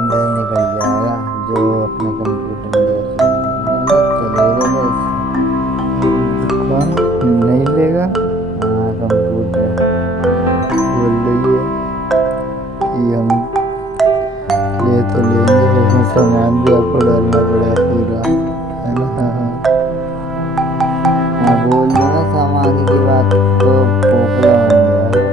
सामान से निकल जाएगा जो अपने कंप्यूटर में चलेगा। कौन नहीं लेगा? हाँ कंप्यूटर बोल रही है कि हम ले तो लेंगे, उसमें सामान भी आपको डालना पड़ेगा पूरा, है ना? हाँ बोल दो ना सामान की बात तो पोखला बन जाएगा।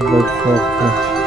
Good.